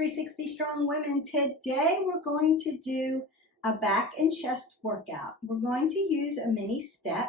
360 Strong Women. Today we're going to do a back and chest workout. We're going to use a mini step,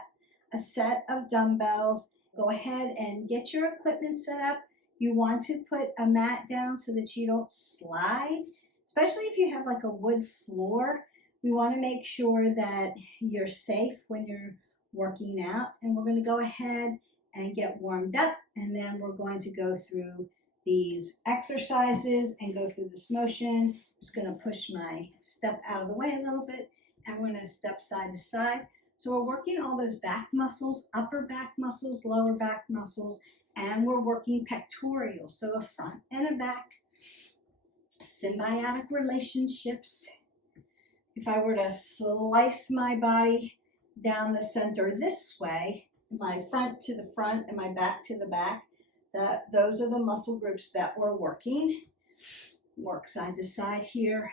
a set of dumbbells. Go ahead and get your equipment set up. You want to put a mat down so that you don't slide, especially if you have like a wood floor. We want to make sure that you're safe when you're working out. And we're going to go ahead and get warmed up, and then we're going to go through these exercises and go through this motion. I'm just going to push my step out of the way a little bit, and we're going to step side to side. So we're working all those back muscles, upper back muscles, lower back muscles, and we're working pectorials. So a front and a back, symbiotic relationships. If I were to slice my body down the center this way, my front to the front and my back to the back, those are the muscle groups that we're working. Work side to side here.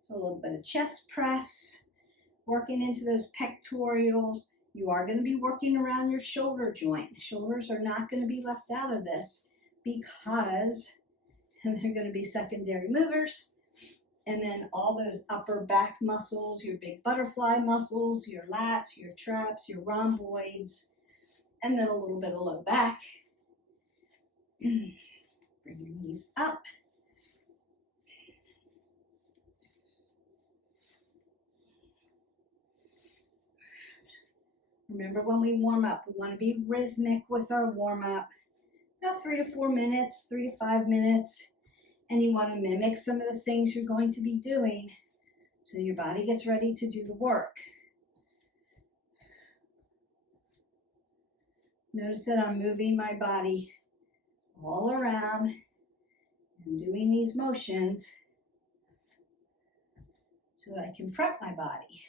So a little bit of chest press, working into those pectorials. You are going to be working around your shoulder joint. Shoulders are not going to be left out of this because they're going to be secondary movers. And then all those upper back muscles, your big butterfly muscles, your lats, your traps, your rhomboids, and then a little bit of low back. Bring your knees up. Remember, when we warm up, we want to be rhythmic with our warm up. About 3 to 4 minutes, 3 to 5 minutes. And you want to mimic some of the things you're going to be doing so your body gets ready to do the work. Notice that I'm moving my body all around and doing these motions so that I can prep my body.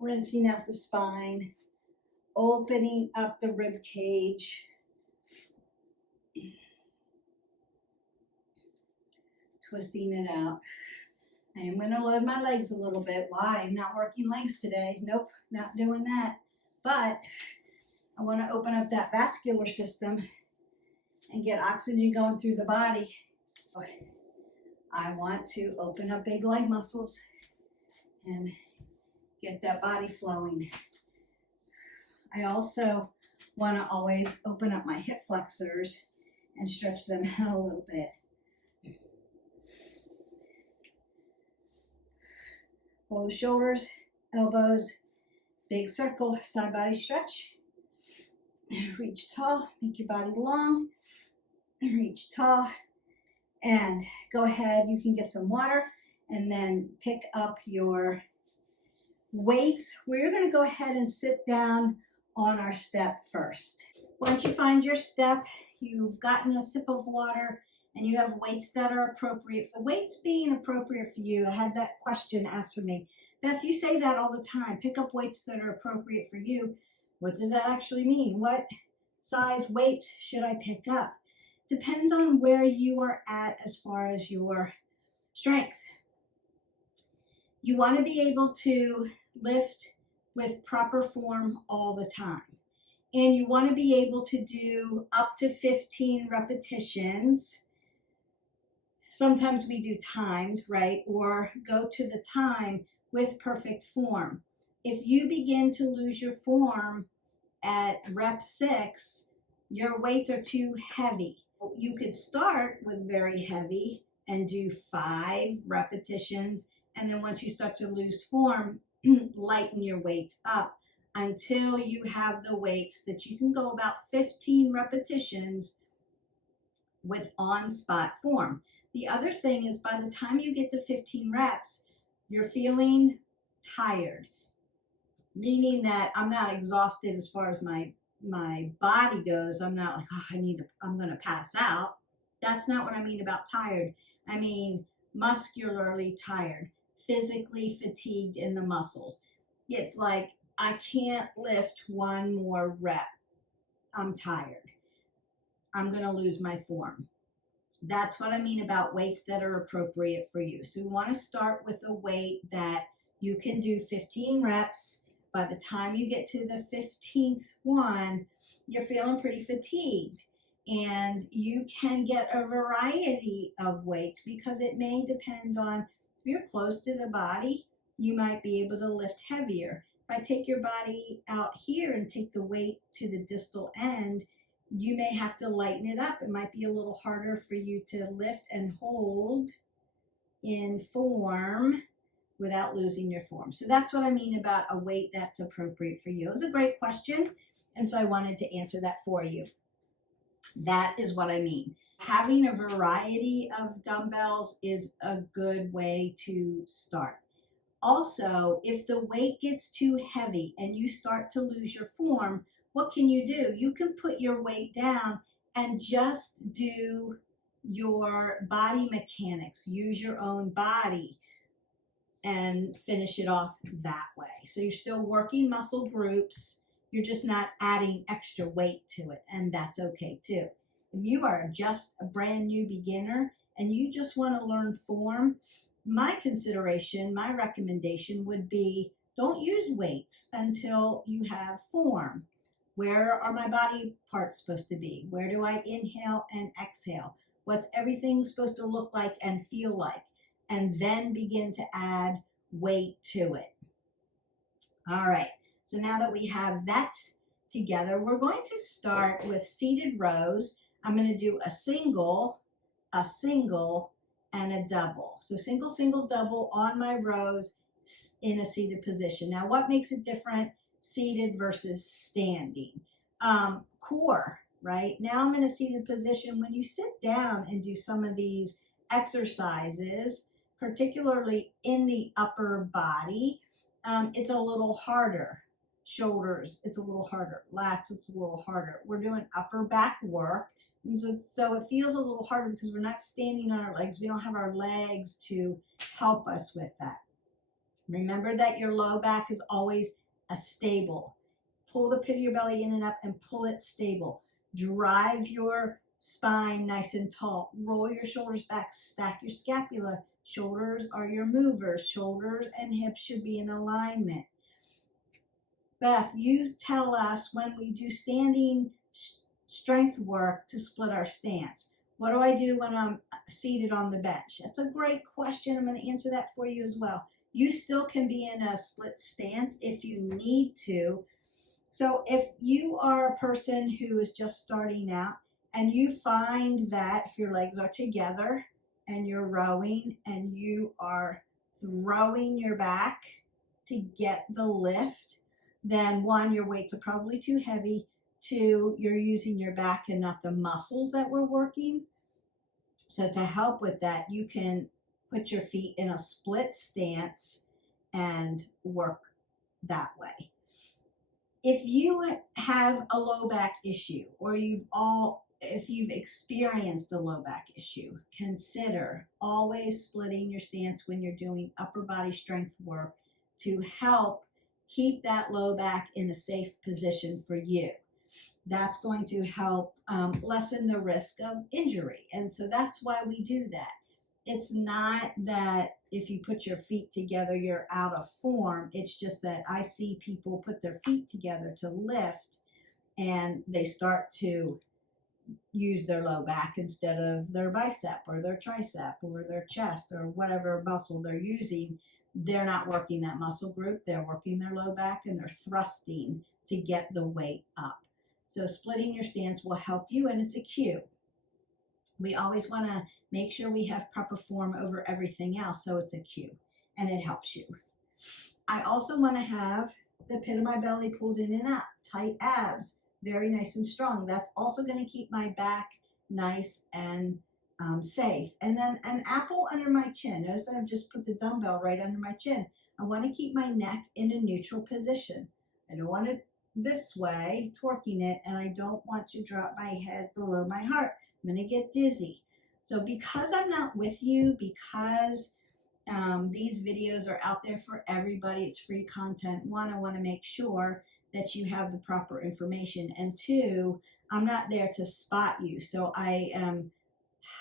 Rinsing out the spine, opening up the rib cage, twisting it out. I am going to load my legs a little bit. Why? I'm not working legs today. Nope, not doing that. But I want to open up that vascular system and get oxygen going through the body. I want to open up big leg muscles and get that body flowing. I also want to always open up my hip flexors and stretch them out a little bit. Roll the shoulders, elbows, big circle, side body stretch. Reach tall, make your body long. Reach tall, and go ahead. You can get some water and then pick up your weights. We're going to go ahead and sit down on our step first. Once you find your step, you've gotten a sip of water, and you have weights that are appropriate. The weights being appropriate for you, I had that question asked for me. Beth, you say that all the time. Pick up weights that are appropriate for you. What does that actually mean? What size weights should I pick up? Depends on where you are at as far as your strength. You want to be able to lift with proper form all the time. And you want to be able to do up to 15 repetitions. Sometimes we do timed, right? Or go to the time with perfect form. If you begin to lose your form at rep 6, your weights are too heavy. You could start with very heavy and do 5 repetitions. And then once you start to lose form, lighten your weights up until you have the weights that you can go about 15 repetitions with on-spot form. The other thing is, by the time you get to 15 reps, you're feeling tired, meaning that I'm not exhausted as far as my body goes. I'm not like, I'm going to pass out. That's not what I mean about tired. I mean muscularly tired, physically fatigued in the muscles. It's like, I can't lift one more rep. I'm tired. I'm going to lose my form. That's what I mean about weights that are appropriate for you. So we want to start with a weight that you can do 15 reps By the time you get to the 15th one, you're feeling pretty fatigued. And you can get a variety of weights because it may depend on, if you're close to the body, you might be able to lift heavier. If I take your body out here and take the weight to the distal end, you may have to lighten it up. It might be a little harder for you to lift and hold in form without losing your form. So that's what I mean about a weight that's appropriate for you. It was a great question, and so I wanted to answer that for you. That is what I mean. Having a variety of dumbbells is a good way to start. Also, if the weight gets too heavy and you start to lose your form, what can you do? You can put your weight down and just do your body mechanics. Use your own body and finish it off that way. So you're still working muscle groups. You're just not adding extra weight to it, and that's okay too. If you are just a brand new beginner and you just want to learn form, my consideration, my recommendation would be don't use weights until you have form. Where are my body parts supposed to be? Where do I inhale and exhale? What's everything supposed to look like and feel like? And then begin to add weight to it. All right, so now that we have that together, we're going to start with seated rows. I'm going to do a single, and a double. So single, single, double on my rows in a seated position. Now, what makes it different seated versus standing? Core, right? Now I'm in a seated position. When you sit down and do some of these exercises, particularly in the upper body, it's a little harder. Shoulders, it's a little harder. Lats, it's a little harder. We're doing upper back work. And so it feels a little harder because we're not standing on our legs. We don't have our legs to help us with that. Remember that your low back is always a stable. Pull the pit of your belly in and up and pull it stable. Drive your spine nice and tall. Roll your shoulders back. Stack your scapula. Shoulders are your movers. Shoulders and hips should be in alignment. Beth, you tell us when we do standing strength work to split our stance. What do I do when I'm seated on the bench? That's a great question. I'm going to answer that for you as well. You still can be in a split stance if you need to. So if you are a person who is just starting out and you find that if your legs are together and you're rowing and you are throwing your back to get the lift, then one, your weights are probably too heavy. Two, you're using your back and not the muscles that we're working. So to help with that, you can put your feet in a split stance and work that way. If you have a low back issue or if you've experienced a low back issue, consider always splitting your stance when you're doing upper body strength work to help keep that low back in a safe position for you. That's going to help lessen the risk of injury. And so that's why we do that. It's not that if you put your feet together, you're out of form. It's just that I see people put their feet together to lift and they start to use their low back instead of their bicep or their tricep or their chest or whatever muscle they're using. They're not working that muscle group. They're working their low back and they're thrusting to get the weight up. So splitting your stance will help you, and it's a cue. We always want to make sure we have proper form over everything else, so it's a cue, and it helps you. I also want to have the pit of my belly pulled in and out, tight abs, very nice and strong. That's also going to keep my back nice and safe. And then an apple under my chin. Notice I've just put the dumbbell right under my chin. I want to keep my neck in a neutral position. I don't want it this way, torquing it, and I don't want to drop my head below my heart. I'm going to get dizzy. So because I'm not with you, because these videos are out there for everybody, it's free content. One, I want to make sure that you have the proper information. And two, I'm not there to spot you. So I am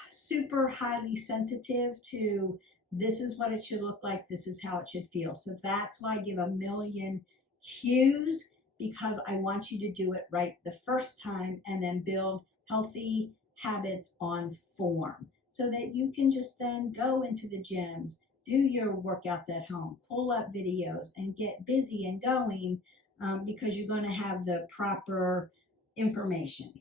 super highly sensitive to this is what it should look like, this is how it should feel. So that's why I give a million cues, because I want you to do it right the first time and then build healthy habits on form so that you can just then go into the gyms, do your workouts at home, pull up videos and get busy and going, because you're going to have the proper information.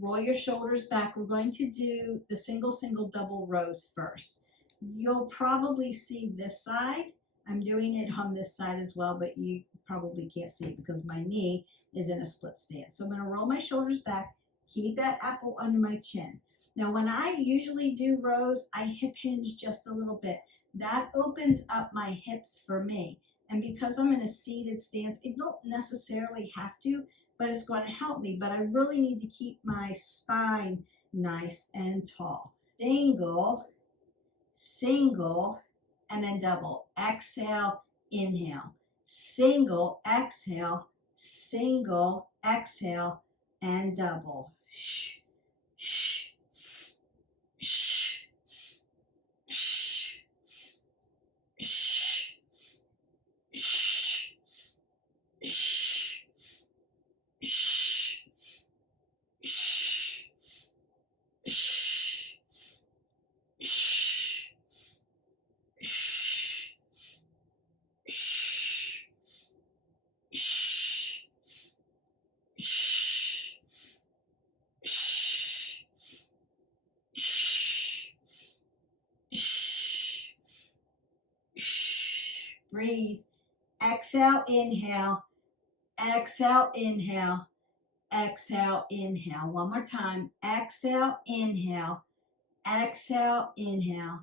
Roll your shoulders back. We're going to do the single, double rows first. You'll probably see this side. I'm doing it on this side as well, but you probably can't see it because my knee is in a split stance. So I'm going to roll my shoulders back, keep that apple under my chin. Now, when I usually do rows, I hip hinge just a little bit. That opens up my hips for me. And because I'm in a seated stance, it don't necessarily have to, but it's going to help me. But I really need to keep my spine nice and tall. Single, single, and then double. Exhale, inhale. Single, exhale, single, exhale, and double. Shh, shh, shh, shh, shh, shh, breathe. Exhale, inhale. Exhale, inhale. Exhale, inhale. One more time. Exhale, inhale. Exhale, inhale.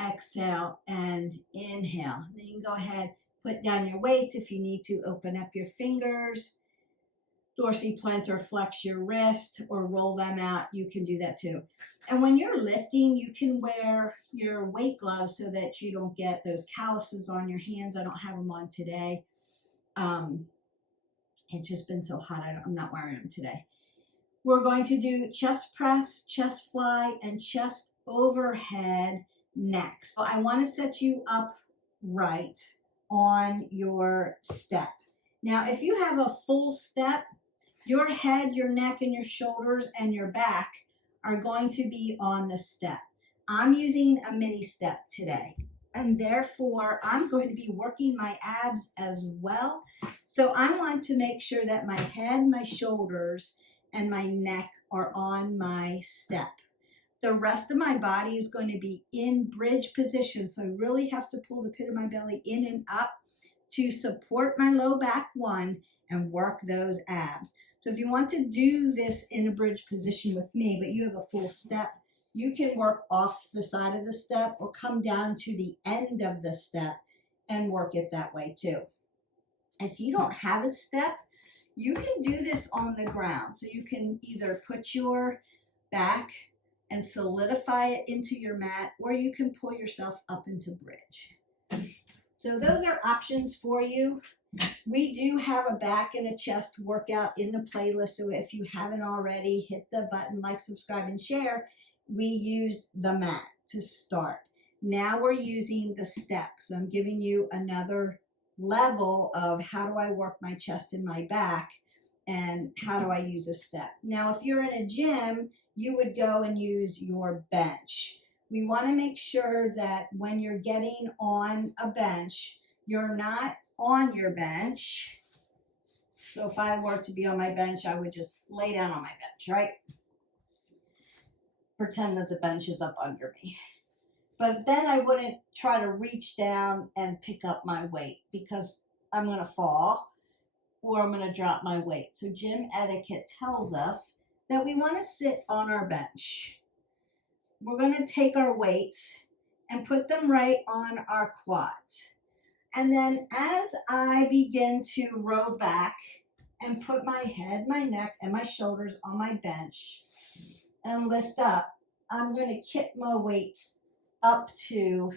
Exhale, and inhale. Then you can go ahead, put down your weights if you need to. Open up your fingers. Dorsiplantar, flex your wrist or roll them out. You can do that too. And when you're lifting, you can wear your weight gloves so that you don't get those calluses on your hands. I don't have them on today. It's just been so hot. I'm not wearing them today. We're going to do chest press, chest fly, and chest overhead next. So I want to set you up right on your step. Now, if you have a full step, your head, your neck, and your shoulders and your back are going to be on the step. I'm using a mini step today, and therefore I'm going to be working my abs as well. So I want to make sure that my head, my shoulders, and my neck are on my step. The rest of my body is going to be in bridge position, so I really have to pull the pit of my belly in and up to support my low back one and work those abs. So if you want to do this in a bridge position with me, but you have a full step, you can work off the side of the step or come down to the end of the step and work it that way too. If you don't have a step, you can do this on the ground. So you can either put your back and solidify it into your mat, or you can pull yourself up into bridge. So those are options for you. We do have a back and a chest workout in the playlist. So if you haven't already, hit the button, like, subscribe, and share. We used the mat to start. Now we're using the step. So I'm giving you another level of how do I work my chest and my back and how do I use a step. Now, if you're in a gym, you would go and use your bench. We want to make sure that when you're getting on a bench, you're not on your bench. So if I were to be on my bench, I would just lay down on my bench, right? Pretend that the bench is up under me. But then I wouldn't try to reach down and pick up my weight because I'm going to fall or I'm going to drop my weight. So gym etiquette tells us that we want to sit on our bench. We're going to take our weights and put them right on our quads. And then as I begin to row back and put my head, my neck, and my shoulders on my bench and lift up, I'm going to kick my weights up to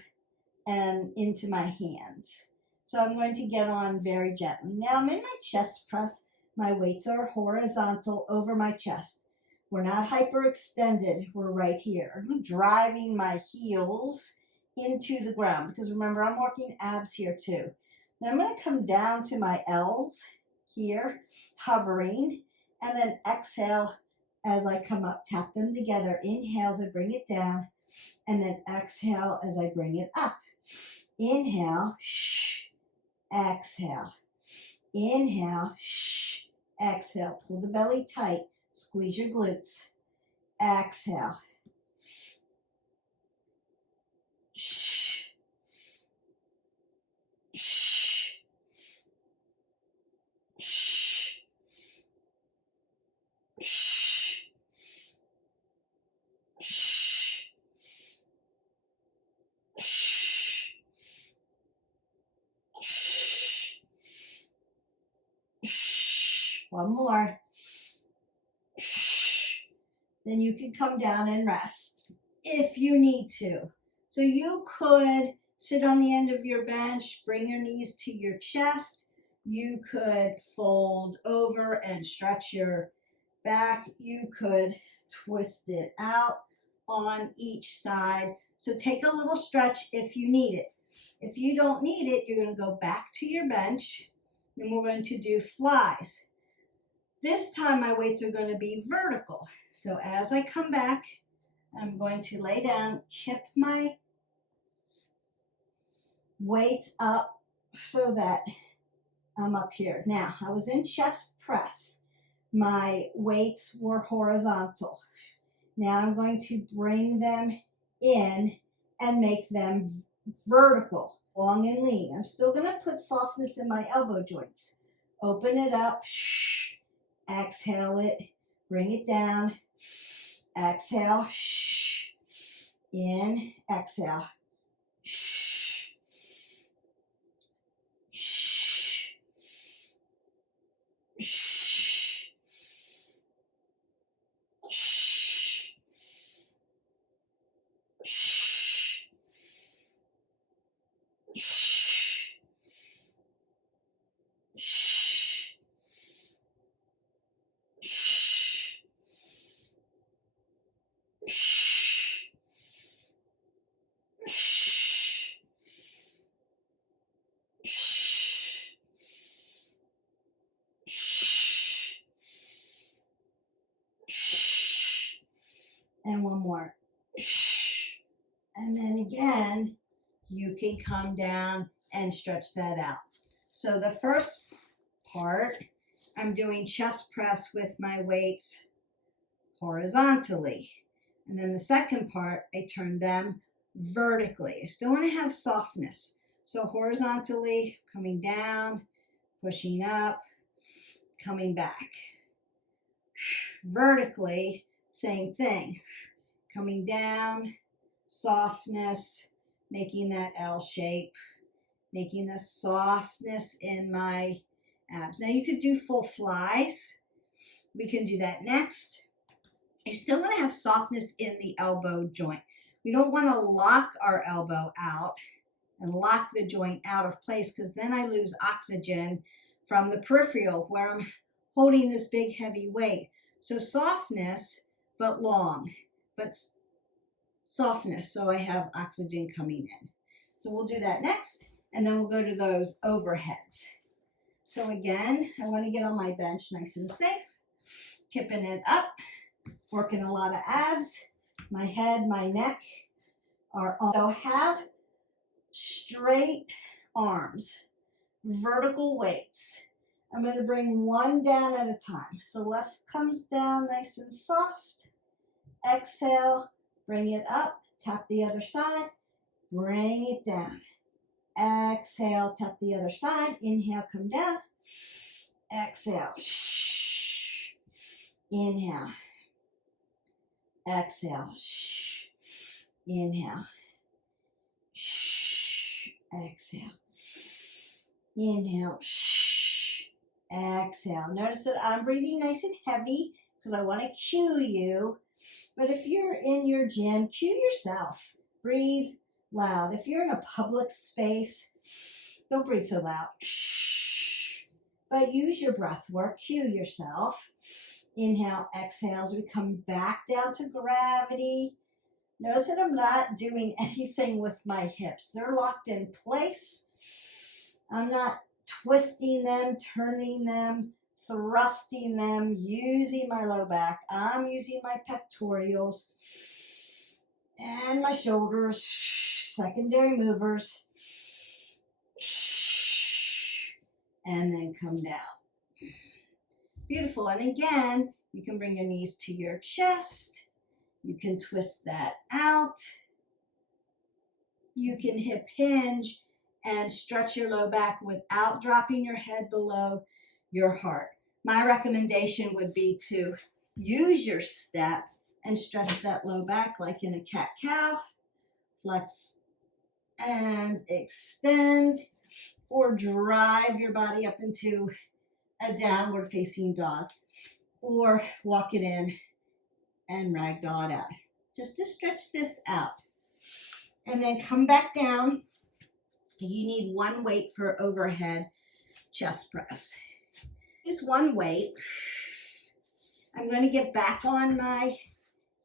and into my hands. So I'm going to get on very gently. Now I'm in my chest press. My weights are horizontal over my chest. We're not hyperextended. We're right here. I'm driving my heels into the ground because remember, I'm working abs here too. Now I'm going to come down to my L's here, hovering, and then exhale as I come up. Tap them together. Inhale as I bring it down, and then exhale as I bring it up. Inhale, shh, exhale. Inhale, shh, exhale. Pull the belly tight. Squeeze your glutes. Exhale. Shh, shh, shh, shh, shh, shh. One more. Then you can come down and rest if you need to. So you could sit on the end of your bench, bring your knees to your chest. You could fold over and stretch your back. You could twist it out on each side. So take a little stretch if you need it. If you don't need it, you're going to go back to your bench, and we're going to do flies. This time my weights are going to be vertical. So as I come back, I'm going to lay down, tip my weights up so that I'm up here. Now, I was in chest press. My weights were horizontal. Now I'm going to bring them in and make them vertical, long and lean. I'm still going to put softness in my elbow joints. Open it up. Exhale it. Bring it down. Exhale. In. Exhale. And one more. And then again, you can come down and stretch that out. So the first part, I'm doing chest press with my weights horizontally. And then the second part, I turn them vertically. I still want to have softness. So horizontally, coming down, pushing up, coming back. Vertically, same thing. Coming down, softness, making that L shape, making the softness in my abs. Now you could do full flies. We can do that next. You still want to have softness in the elbow joint. We don't want to lock our elbow out and lock the joint out of place, because then I lose oxygen from the peripheral where I'm holding this big heavy weight. So softness, but long, but softness, so I have oxygen coming in. So we'll do that next, and then we'll go to those overheads. So again, I want to get on my bench nice and safe, tipping it up, working a lot of abs. My head, my neck are on. So have straight arms, vertical weights. I'm going to bring one down at a time. So left comes down nice and soft. Exhale, bring it up, tap the other side, bring it down. Exhale, tap the other side. Inhale, come down. Exhale. Inhale. Exhale. Inhale. Exhale. Inhale. Exhale. Notice that I'm breathing nice and heavy because I want to cue you. But if you're in your gym, cue yourself. Breathe loud. If you're in a public space, don't breathe so loud. But use your breath work. Cue yourself. Inhale, exhale as we come back down to gravity. Notice that I'm not doing anything with my hips. They're locked in place. I'm not twisting them, turning them, thrusting them, using my low back. I'm using my pectorials and my shoulders, secondary movers, and then come down. Beautiful. And again, you can bring your knees to your chest. You can twist that out. You can hip hinge and stretch your low back without dropping your head below your heart. My recommendation would be to use your step and stretch that low back like in a cat-cow. Flex and extend, or drive your body up into a downward facing dog, or walk it in and ragdoll it out. Just to stretch this out. And then come back down. You need one weight for overhead chest press. Use one weight. I'm going to get back on my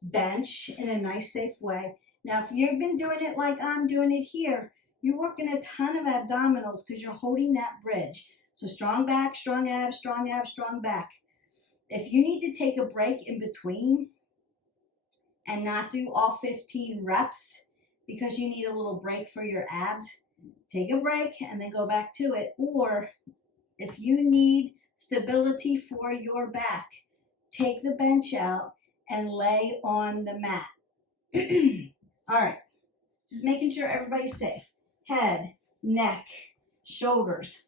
bench in a nice, safe way. Now, if you've been doing it like I'm doing it here, you're working a ton of abdominals because you're holding that bridge. So strong back, strong abs, strong abs, strong back. If you need to take a break in between and not do all 15 reps because you need a little break for your abs, take a break and then go back to it. Or if you need stability for your back, take the bench out and lay on the mat. All right, just making sure everybody's safe. Head, neck, shoulders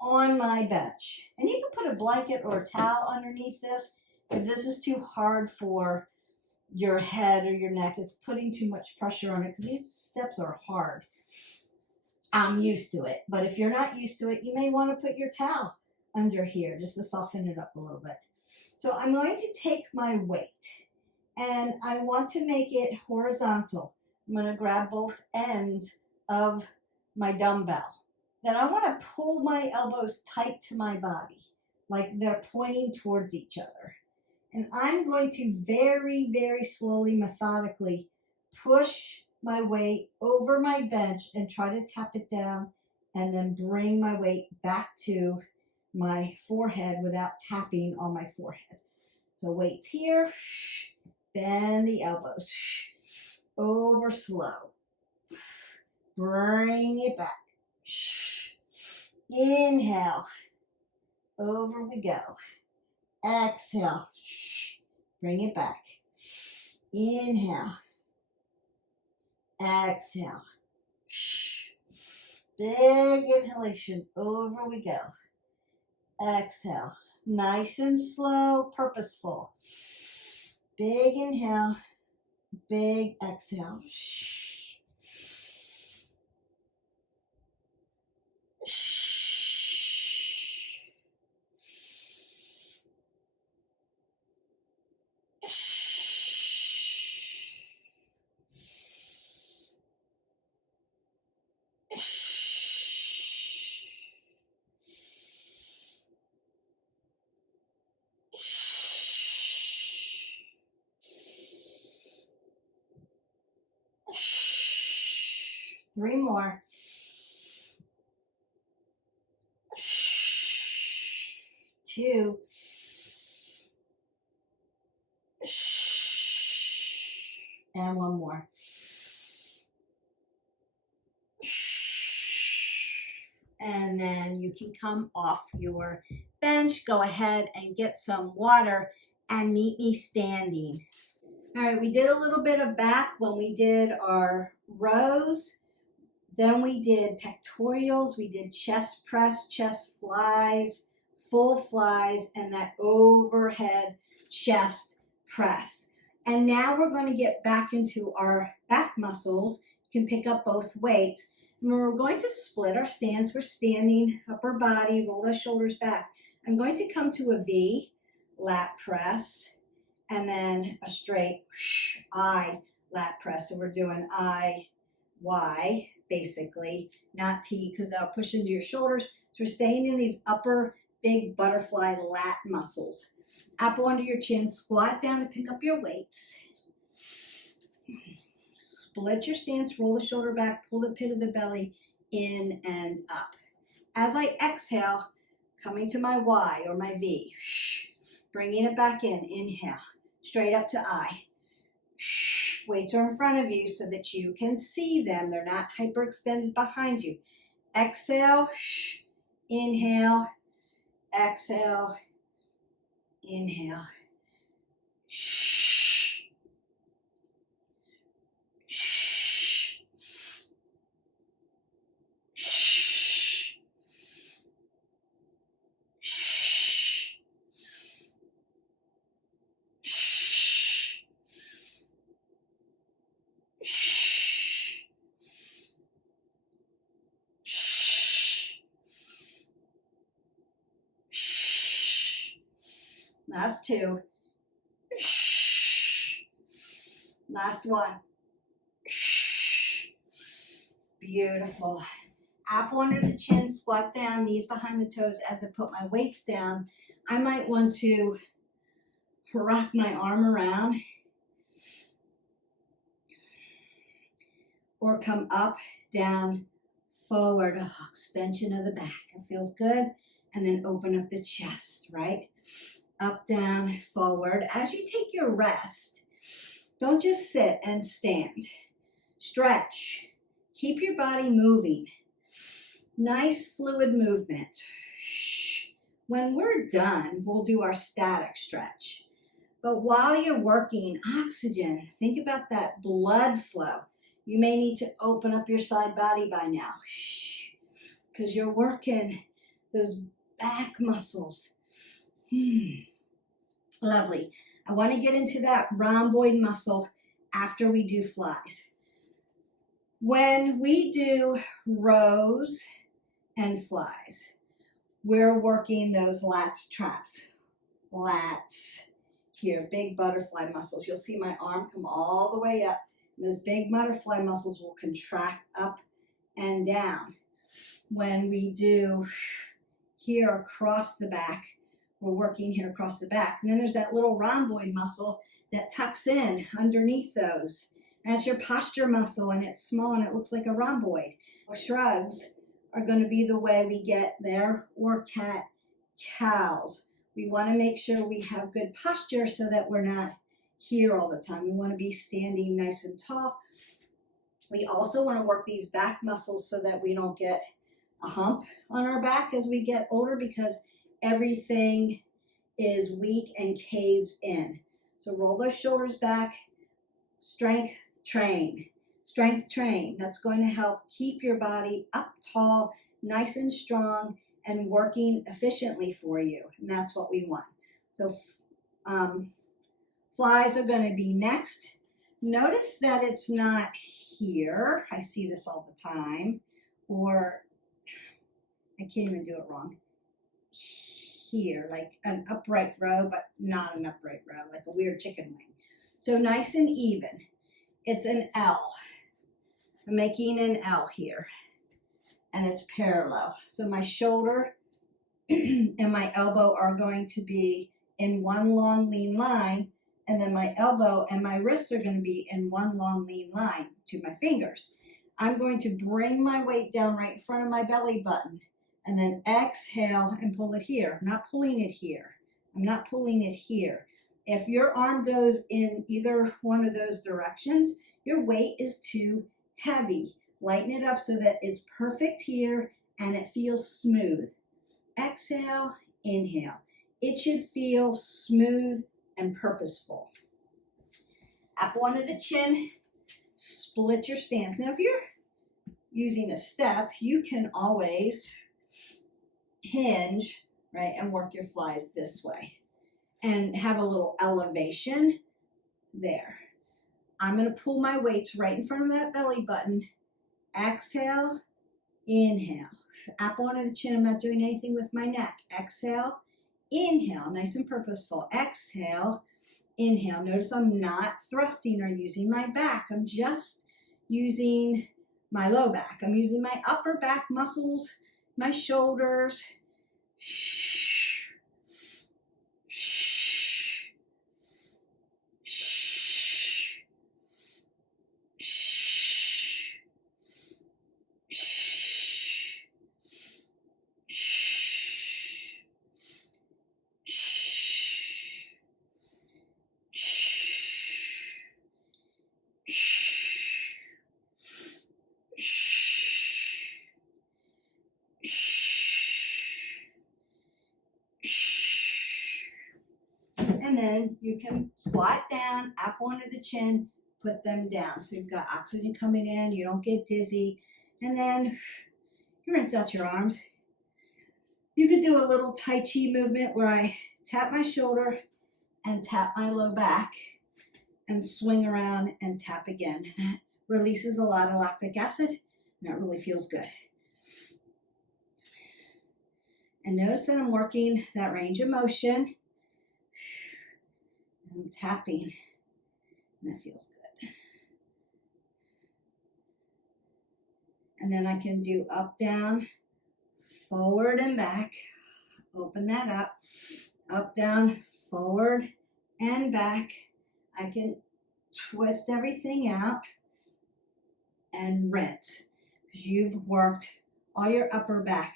on my bench. And you can put a blanket or a towel underneath this if this is too hard for your head or your neck. It's putting too much pressure on it because these steps are hard. I'm used to it, but if you're not used to it, you may want to put your towel under here just to soften it up a little bit. So I'm going to take my weight and I want to make it horizontal. I'm going to grab both ends of my dumbbell. Then I want to pull my elbows tight to my body, like they're pointing towards each other. And I'm going to very, very slowly, methodically push my weight over my bench and try to tap it down and then bring my weight back to my forehead without tapping on my forehead. So weights here, bend the elbows, over slow, bring it back, inhale, over we go, exhale, bring it back, inhale, exhale, big inhalation, over we go, exhale, nice and slow, purposeful, big inhale, big exhale, three more. Two. And one more. And then you can come off your bench, go ahead and get some water and meet me standing. All right, we did a little bit of back when we did our rows. Then we did pectorials, we did chest press, chest flies, full flies, and that overhead chest press. And now we're going to get back into our back muscles. You can pick up both weights. And we're going to split our stance. We're standing, upper body, roll the shoulders back. I'm going to come to a V, lat press, and then a straight I lat press. So we're doing I, Y, basically, not T, because that'll push into your shoulders. So we're staying in these upper big butterfly lat muscles. Apple under your chin, squat down to pick up your weights. Split your stance, roll the shoulder back, pull the pit of the belly in and up. As I exhale, coming to my Y or my V, bringing it back in, inhale, straight up to I. Weights are in front of you so that you can see them. They're not hyperextended behind you. Exhale, inhale, exhale, inhale. Last two. Last one. Beautiful. Apple under the chin, squat down, knees behind the toes. As I put my weights down, I might want to rock my arm around or come up, down, forward. Oh, extension of the back. It feels good. And then open up the chest, right? Up, down, forward. As you take your rest, don't just sit and stand. Stretch. Keep your body moving. Nice fluid movement. When we're done, we'll do our static stretch. But while you're working, oxygen, think about that blood flow. You may need to open up your side body by now because you're working those back muscles. Lovely. I want to get into that rhomboid muscle after we do flies. When we do rows and flies, we're working those lats traps. Lats. Here, big butterfly muscles. You'll see my arm come all the way up. And those big butterfly muscles will contract up and down. When we do here across the back, we're working here across the back. And then there's that little rhomboid muscle that tucks in underneath those. That's your posture muscle, and it's small and it looks like a rhomboid. Shrugs are going to be the way we get there, or cat cows. We want to make sure we have good posture so that we're not here all the time. We want to be standing nice and tall. We also want to work these back muscles so that we don't get a hump on our back as we get older, because everything is weak and caves in. So roll those shoulders back. Strength train. Strength train. That's going to help keep your body up tall, nice and strong, and working efficiently for you. And that's what we want. So flies are going to be next. Notice that it's not here. I see this all the time. Or I can't even do it wrong. Here, like an upright row, but not an upright row, like a weird chicken wing. So nice and even. It's an L. I'm making an L here. And it's parallel. So my shoulder and my elbow are going to be in one long lean line, and then my elbow and my wrist are going to be in one long lean line to my fingers. I'm going to bring my weight down right in front of my belly button, and then exhale and pull it here. I'm not pulling it here. I'm not pulling it here. If your arm goes in either one of those directions, your weight is too heavy. Lighten it up so that it's perfect here and it feels smooth. Exhale, inhale. It should feel smooth and purposeful. Apple under the chin, split your stance. Now, if you're using a step, you can always hinge, right, and work your flies this way and have a little elevation there. I'm going to pull my weights right in front of that belly button. Exhale, inhale. Apple under the chin. I'm not doing anything with my neck. Exhale, inhale. Nice and purposeful. Exhale, inhale. Notice I'm not thrusting or using my back. I'm just using my low back. I'm using my upper back muscles, my shoulders. And then you can squat down, up onto the chin, put them down. So you've got oxygen coming in, you don't get dizzy. And then you rinse out your arms. You could do a little Tai Chi movement where I tap my shoulder and tap my low back and swing around and tap again. That releases a lot of lactic acid, and that really feels good. And notice that I'm working that range of motion. I'm tapping, and that feels good. And then I can do up, down, forward and back. Open that up, down, forward and back. I can twist everything out and rinse because you've worked all your upper back.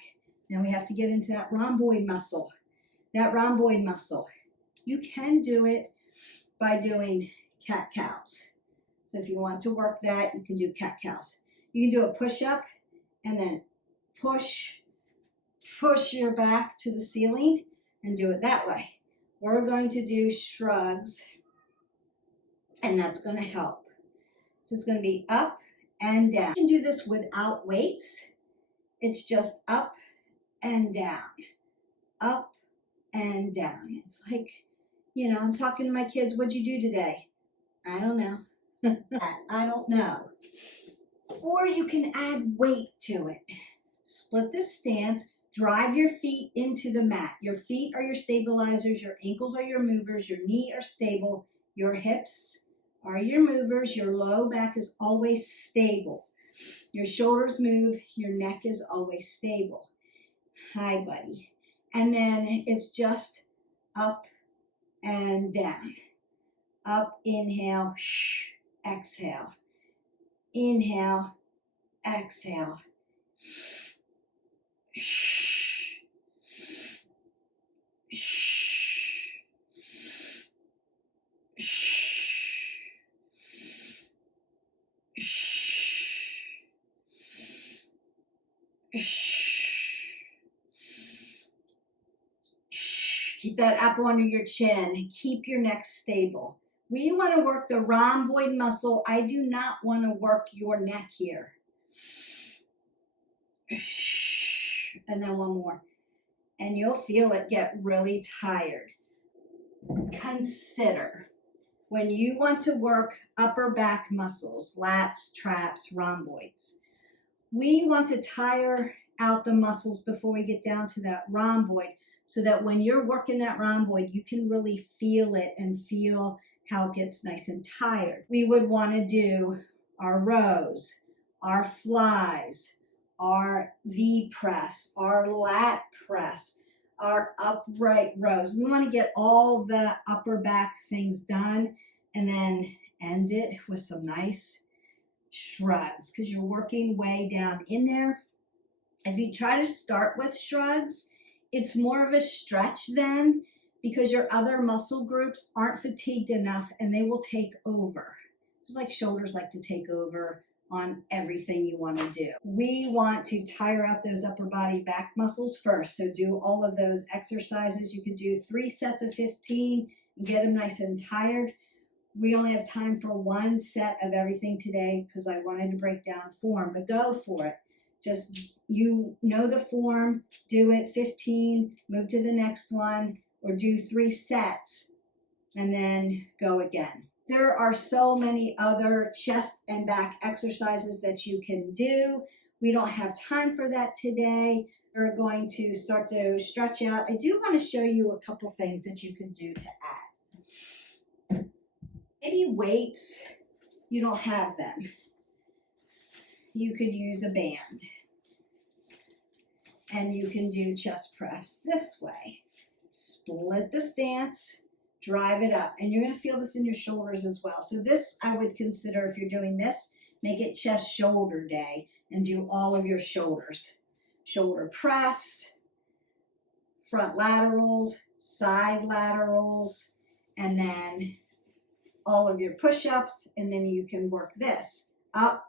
Now we have to get into that rhomboid muscle. That rhomboid muscle. You can do it by doing cat-cows. So if you want to work that, you can do cat-cows. You can do a push-up and then push your back to the ceiling and do it that way. We're going to do shrugs, and that's going to help. So it's going to be up and down. You can do this without weights. It's just up and down, up and down. It's like, you know, I'm talking to my kids, what'd you do today? I don't know. I don't know. Or you can add weight to it. Split this stance, drive your feet into the mat. Your feet are your stabilizers, your ankles are your movers, your knee are stable, your hips are your movers, your low back is always stable. Your shoulders move, your neck is always stable. Hi, buddy. And then it's just up and down. Up, inhale, exhale. Inhale, exhale. Keep that up under your chin. Keep your neck stable. We want to work the rhomboid muscle. I do not want to work your neck here. And then one more. And you'll feel it get really tired. Consider when you want to work upper back muscles, lats, traps, rhomboids. We want to tire out the muscles before we get down to that rhomboid so that when you're working that rhomboid, you can really feel it and feel how it gets nice and tired. We would want to do our rows, our flies, our V press, our lat press, our upright rows. We want to get all the upper back things done and then end it with some nice shrugs because you're working way down in there. If you try to start with shrugs, it's more of a stretch then because your other muscle groups aren't fatigued enough and they will take over. Just like shoulders like to take over on everything you want to do. We want to tire out those upper body back muscles first. So do all of those exercises. You can do 3 sets of 15 and get them nice and tired. We only have time for 1 set of everything today because I wanted to break down form, but go for it. Just, you know the form, do it 15, move to the next one, or do 3 sets and then go again. There are so many other chest and back exercises that you can do. We don't have time for that today. We're going to start to stretch out. I do want to show you a couple things that you can do to add. Maybe weights, you don't have them. You could use a band. And you can do chest press this way. Split the stance, drive it up. And you're going to feel this in your shoulders as well. So this, I would consider, if you're doing this, make it chest shoulder day and do all of your shoulders. Shoulder press, front laterals, side laterals, and then all of your push-ups. And then you can work this up.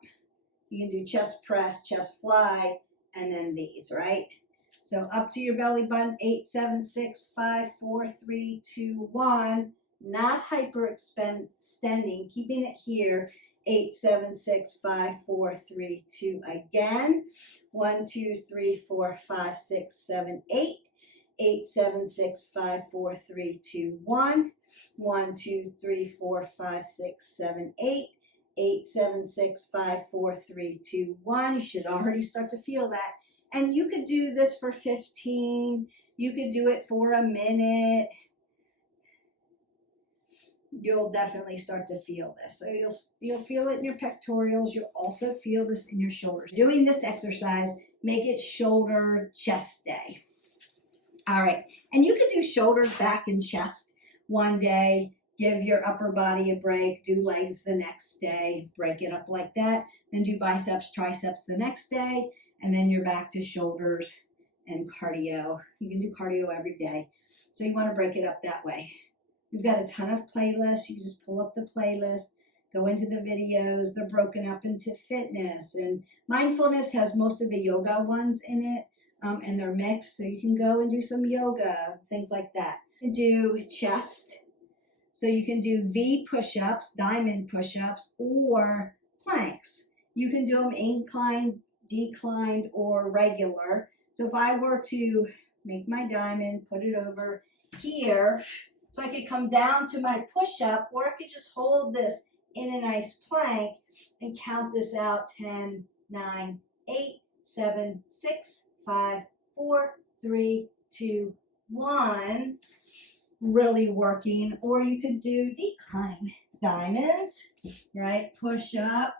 You can do chest press, chest fly, and then these, right? So up to your belly button, 8, 7, 6, 5, 4, 3, 2, 1. not hyperextending, keeping it here. 8, 7, 6, 5, 4, 3, 2. Again. 1, 2, 3, 4, 5, 6, 7, 8. 8, 7, 6, 5, 4, 3, 2, 1. 1, 2, 3, 4, 5, 6, 7, 8. 8, 7, 6, 5, 4, 3, 2, 1. You should already start to feel that. And you could do this for 15. You could do it for a minute. You'll definitely start to feel this. So you'll feel it in your pectorals. You'll also feel this in your shoulders. Doing this exercise, make it shoulder chest day. All right, and you could do shoulders, back, and chest one day. Give your upper body a break. Do legs the next day. Break it up like that. Then do biceps, triceps the next day. And then you're back to shoulders and cardio. You can do cardio every day. So you want to break it up that way. We've got a ton of playlists. You can just pull up the playlist, go into the videos. They're broken up into fitness, and mindfulness has most of the yoga ones in it, and they're mixed. So you can go and do some yoga, things like that. You can do chest. So you can do V push-ups, diamond push-ups, or planks. You can do them inclined, declined, or regular. So if I were to make my diamond, put it over here, so I could come down to my push-up, or I could just hold this in a nice plank and count this out. 10, 9, 8, 7, 6, 5, 4, 3, 2, 1. Really working. Or you could do decline. Diamonds, right? Push up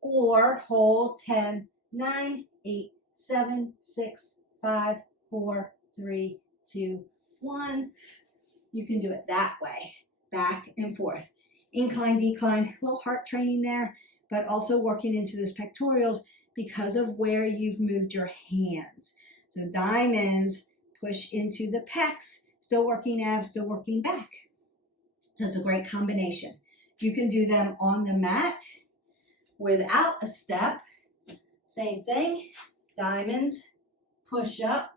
or hold. 10, 9, 8, 7, 6, 5, 4, 3, 2, 1. You can do it that way, back and forth. Incline, decline, a little heart training there, but also working into those pectorals because of where you've moved your hands. So diamonds push into the pecs, still working abs, still working back. So it's a great combination. You can do them on the mat without a step. Same thing, diamonds, push up,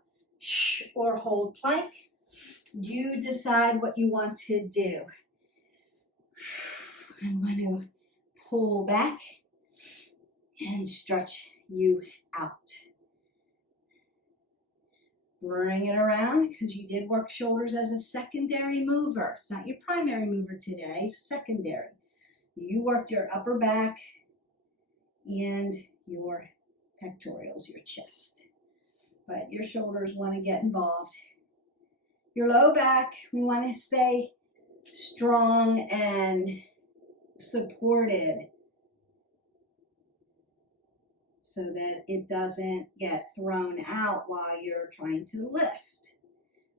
or hold plank. You decide what you want to do. I'm going to pull back and stretch you out. Bring it around, because you did work shoulders as a secondary mover. It's not your primary mover today, secondary. You worked your upper back and your pectorals, your chest. But your shoulders want to get involved. Your low back, we want to stay strong and supported so that it doesn't get thrown out while you're trying to lift.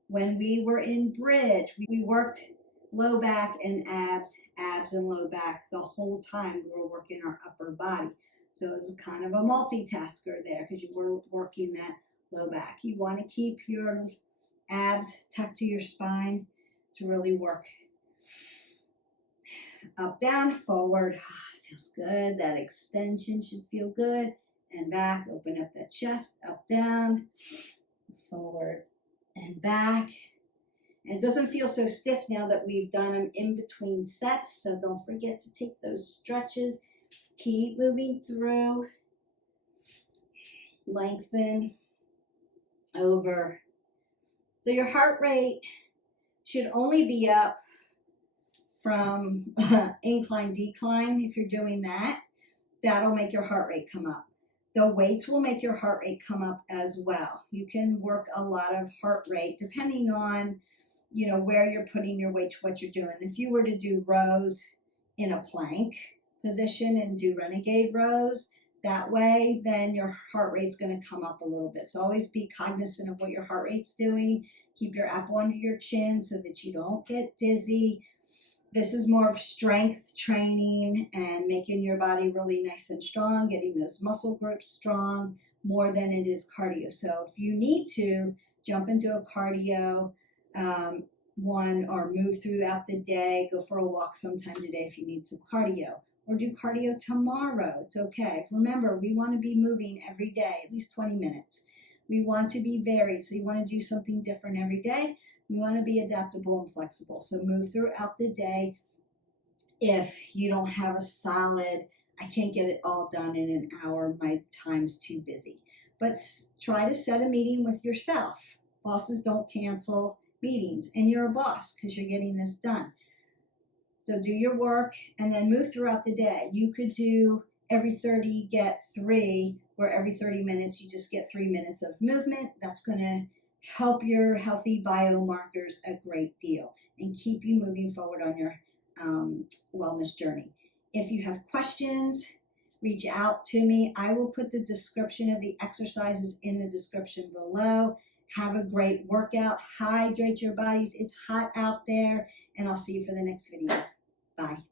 When we were in bridge, we worked low back and abs and low back the whole time we were working our upper body. So it was kind of a multitasker there because you were working that low back. You want to keep your abs tucked to your spine to really work. Up, down, forward. Feels good. That extension should feel good. And back. Open up that chest. Up, down, forward, and back. And it doesn't feel so stiff now that we've done them in between sets. So don't forget to take those stretches. Keep moving through. Lengthen over. So your heart rate should only be up from incline, decline. If you're doing that, that'll make your heart rate come up. The weights will make your heart rate come up as well. You can work a lot of heart rate depending on, where you're putting your weight, what you're doing. If you were to do rows in a plank position and do renegade rows that way, then your heart rate's going to come up a little bit. So always be cognizant of what your heart rate's doing. Keep your apple under your chin so that you don't get dizzy. This is more of strength training and making your body really nice and strong, getting those muscle groups strong more than it is cardio. So if you need to jump into a cardio one or move throughout the day, go for a walk sometime today if you need some cardio, or do cardio tomorrow. It's okay. Remember, we want to be moving every day, at least 20 minutes. We want to be varied, so you want to do something different every day. We want to be adaptable and flexible. So move throughout the day. If you don't have a solid, I can't get it all done in an hour, my time's too busy. But try to set a meeting with yourself. Bosses don't cancel meetings, and you're a boss because you're getting this done. So do your work and then move throughout the day. You could do every 30, get 3, where every 30 minutes you just get 3 minutes of movement. That's going to help your healthy biomarkers a great deal and keep you moving forward on your wellness journey. If you have questions, reach out to me. I will put the description of the exercises in the description below. Have a great workout. Hydrate your bodies. It's hot out there, and I'll see you for the next video. Bye.